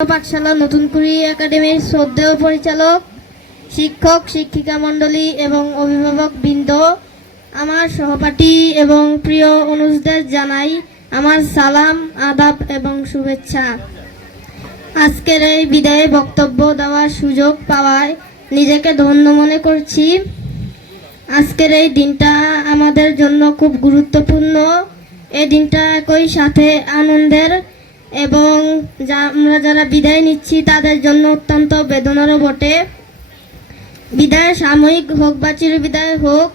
পাঠশালা নতুনকুড়ি একাডেমির শ্রদ্ধেয় পরিচালক, শিক্ষক, শিক্ষিকা মণ্ডলী এবং অভিভাবক বৃন্দ, আমার সহপাঠী এবং প্রিয় অনুষদের জানাই আমার সালাম, আদাব এবং শুভেচ্ছা। আজকের এই বিদায়ে বক্তব্য দেওয়ার সুযোগ পাওয়ায় নিজেকে ধন্য মনে করছি। আজকের এই দিনটা আমাদের জন্য খুব গুরুত্বপূর্ণ। এই দিনটা একই সাথে আনন্দের এবং যা- আমরা যারা বিদায় নিচ্ছি, তাদের জন্য অত্যন্ত বেদনারও বটে। বিদায় সাময়িক হোক বা চির বিদায় হোক,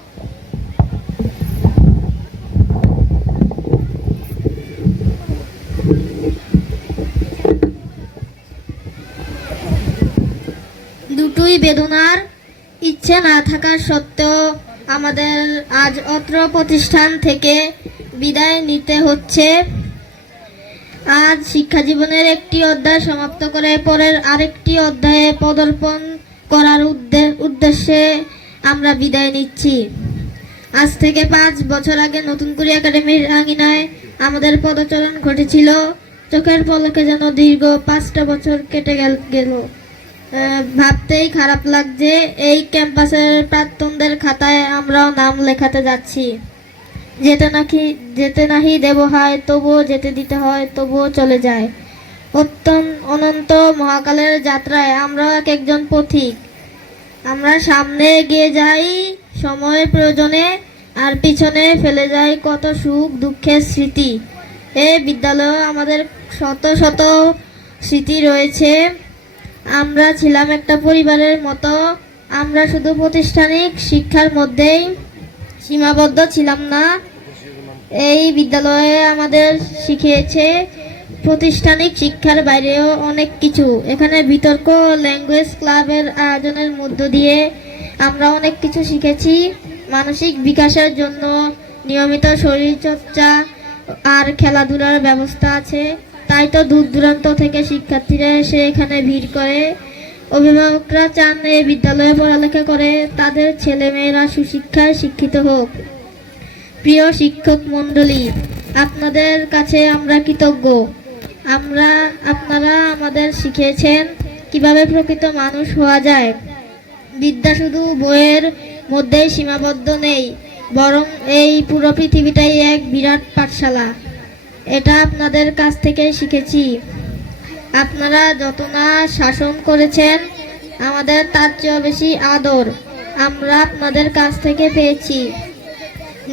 দুটোই বেদনার। ইচ্ছে না থাকার সত্ত্বেও আমাদের আজ অত্র প্রতিষ্ঠান থেকে বিদায় নিতে হচ্ছে। আজ শিক্ষা জীবনের একটি অধ্যায় সমাপ্ত করে পরের আরেকটি অধ্যায়ে পদার্পণ করার উদ্দেশ্যে আমরা বিদায় নিচ্ছি। আজ থেকে পাঁচ বছর আগে নতুন করে একাডেমির আঙিনায় আমাদের পদচরণ ঘটেছিল। চোখের পলকে যেন দীর্ঘ পাঁচটা বছর কেটে গেল গেল। ভাবতেই খারাপ লাগছে, এই ক্যাম্পাসের প্রাক্তনদের খাতায় আমরাও নাম লেখাতে যাচ্ছি। যেতে নাকি, যেতে নাহি দেব হয়, তবুও যেতে দিতে হয়, তবুও চলে যায়। অত্যন্ত অনন্ত মহাকালের যাত্রায় আমরা এক একজন পথিক। আমরা সামনে এগিয়ে যাই সময়ের প্রয়োজনে, আর পিছনে ফেলে যাই কত সুখ দুঃখের স্মৃতি। এ বিদ্যালয়ে আমাদের শত শত স্মৃতি রয়েছে। আমরা ছিলাম একটা পরিবারের মতো, আমরা শুধু প্রাতিষ্ঠানিক শিক্ষার মধ্যেই সীমাবদ্ধ ছিলাম না। এই বিদ্যালয়ে আমাদের শিখিয়েছে প্রতিষ্ঠানিক শিক্ষার বাইরেও অনেক কিছু। এখানে বিতর্ক ল্যাঙ্গুয়েজ ক্লাবের আয়োজনের মধ্য দিয়ে আমরা অনেক কিছু শিখেছি। মানসিক বিকাশের জন্য নিয়মিত শরীরচর্চা আর খেলাধুলার ব্যবস্থা আছে। তাই তো দূর দূরান্ত থেকে শিক্ষার্থীরা এসে এখানে ভিড় করে। অভিভাবকরা চান এই বিদ্যালয়ে পড়ালেখা করে তাদের ছেলেমেয়েরা সুশিক্ষায় শিক্ষিত হোক। প্রিয় শিক্ষক মণ্ডলী, আপনাদের কাছে আমরা কৃতজ্ঞ। আমরা, আপনারা আমাদের শিখিয়েছেন কীভাবে প্রকৃত মানুষ হওয়া যায়। বিদ্যা শুধু বইয়ের মধ্যেই সীমাবদ্ধ নেই, বরং এই পুরো পৃথিবীটাই এক বিরাট পাঠশালা। এটা আপনাদের কাছ থেকে শিখেছি। আপনারা যত না শাসন করেছেন, আমাদের তার চেয়েও বেশি আদর আমরা আপনাদের কাছ থেকে পেয়েছি।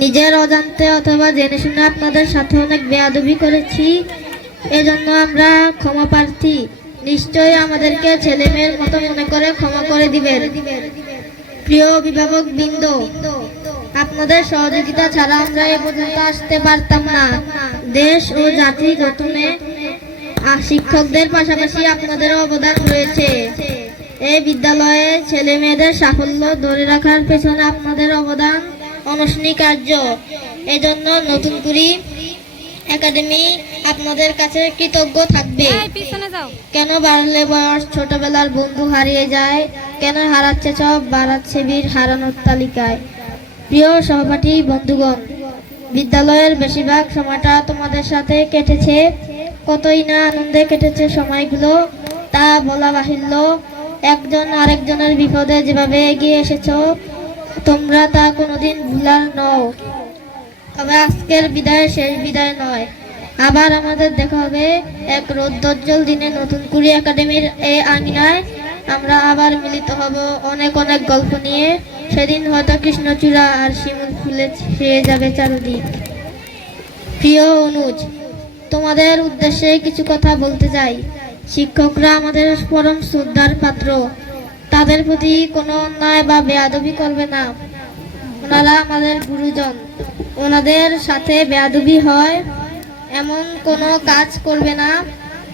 নিজের অজান্তে অথবা জেনে শুনে আপনাদের সাথে অনেক বেয়াদবি করেছি, এজন্য আমরা ক্ষমা প্রার্থী। নিশ্চয়ই আমাদেরকে ছেলে মেয়ের মতো মনে করে ক্ষমা করে দিবেন। প্রিয় অভিভাবক বৃন্দ, আপনাদের সহযোগিতা ছাড়া আমরা এ পর্যন্ত আসতে পারতাম না। দেশ ও জাতি গঠনে শিক্ষকদের পাশাপাশি আপনাদের অবদান রয়েছে। এই বিদ্যালয়ে ছেলে মেয়েদের সাফল্য ধরে রাখার পেছনে আপনাদের অবদান অনস্বীকার্য এজন্য নতুন করি একাডেমি আপনাদের কাছে কৃতজ্ঞ থাকবে। কেন বাড়লে বয়স? ছোটবেলার বন্ধু হারিয়ে যায়। কেন হারাচ্ছে সব? বাড়াচ্ছে বীর হারানোর তালিকায়। প্রিয় সহপাঠী বন্ধুগণ বিদ্যালয়ের বেশিরভাগ সময়টা তোমাদের সাথে কেটেছে কতই না আনন্দে কেটেছে সময়গুলো, তা বলা বাহিল্য। একজন আরেকজনের বিপদে যেভাবে এগিয়ে এসেছ, তোমরা তা কোনোদিন ভুলার নও। তবে আজকের বিদায় শেষ বিদায় নয়। আবার আমাদের দেখা হবে এক রৌদ্রোজ্জ্বল দিনে নতুন কুড়ি একাডেমির এই আঙিনায়। আমরা আবার মিলিত হব অনেক অনেক গল্প নিয়ে। সেদিন হয়তো কৃষ্ণচূড়া আর শিমুল ফুলে ছেয়ে যাবে চারদিক। প্রিয় অনুজ তোমাদের উদ্দেশ্যে কিছু কথা বলতে চাই। শিক্ষকরা আমাদের পরম শ্রদ্ধার পাত্র। তাদের প্রতি কোনো অন্যায় বা বেয়াদবি করবে না। ওনারা আমাদের গুরুজন। ওনাদের সাথে বেয়াদবি হয়, এমন কোনো কাজ করবে না।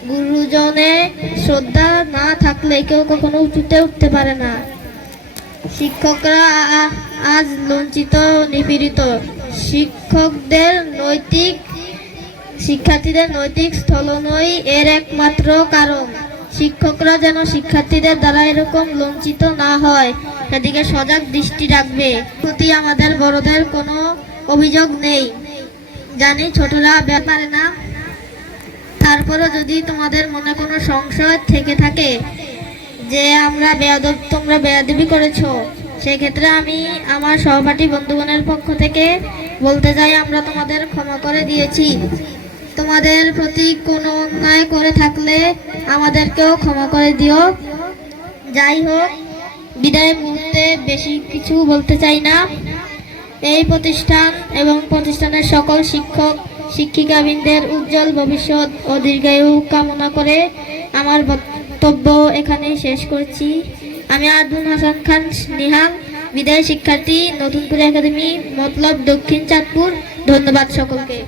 গুরুজনে শ্রদ্ধা না থাকলে কেউ কখনো উঁচুতে উঠতে পারে না। শিক্ষকরা আজ লঞ্চিত নিপীড়িত। শিক্ষকদের নৈতিক শিক্ষার্থীদের নৈতিক স্থলনই এর একমাত্র কারণ। শিক্ষকরা যেন শিক্ষার্থীদের দ্বারা এরকম লঞ্চিত না হয়, সেদিকে সজাগ দৃষ্টি রাখবে। প্রতি আমাদের বড়দের কোনো অভিযোগ নেই। জানি ছোটরা ব্যাপারে না। তারপরে যদি তোমাদের মনে কোনো সংশয় থেকে থাকে যে আমরা বেয়াদব, তোমরা বেয়াদবি করেছ, সেক্ষেত্রে আমি আমার সহপাঠী বন্ধুগণের পক্ষ থেকে বলতে চাই, আমরা তোমাদের ক্ষমা করে দিয়েছি। তোমাদের প্রতি কোনো অন্যায় করে থাকলে আমাদেরকেও ক্ষমা করে দিও। যাই হোক বিদায় মুহূর্তে বেশি কিছু বলতে চাই না। এই প্রতিষ্ঠান এবং প্রতিষ্ঠানের সকল শিক্ষক, শিক্ষিকাবৃন্দের উজ্জ্বল ভবিষ্যৎ ও দীর্ঘায়ু কামনা করে আমার বক্তব্য এখানেই শেষ করছি। আমি আব্দুল হাসান খান নিহাল, বিদায় শিক্ষার্থী, নতুনপুর একাডেমি, মতলব দক্ষিণ চাঁদপুর। ধন্যবাদ সকলকে।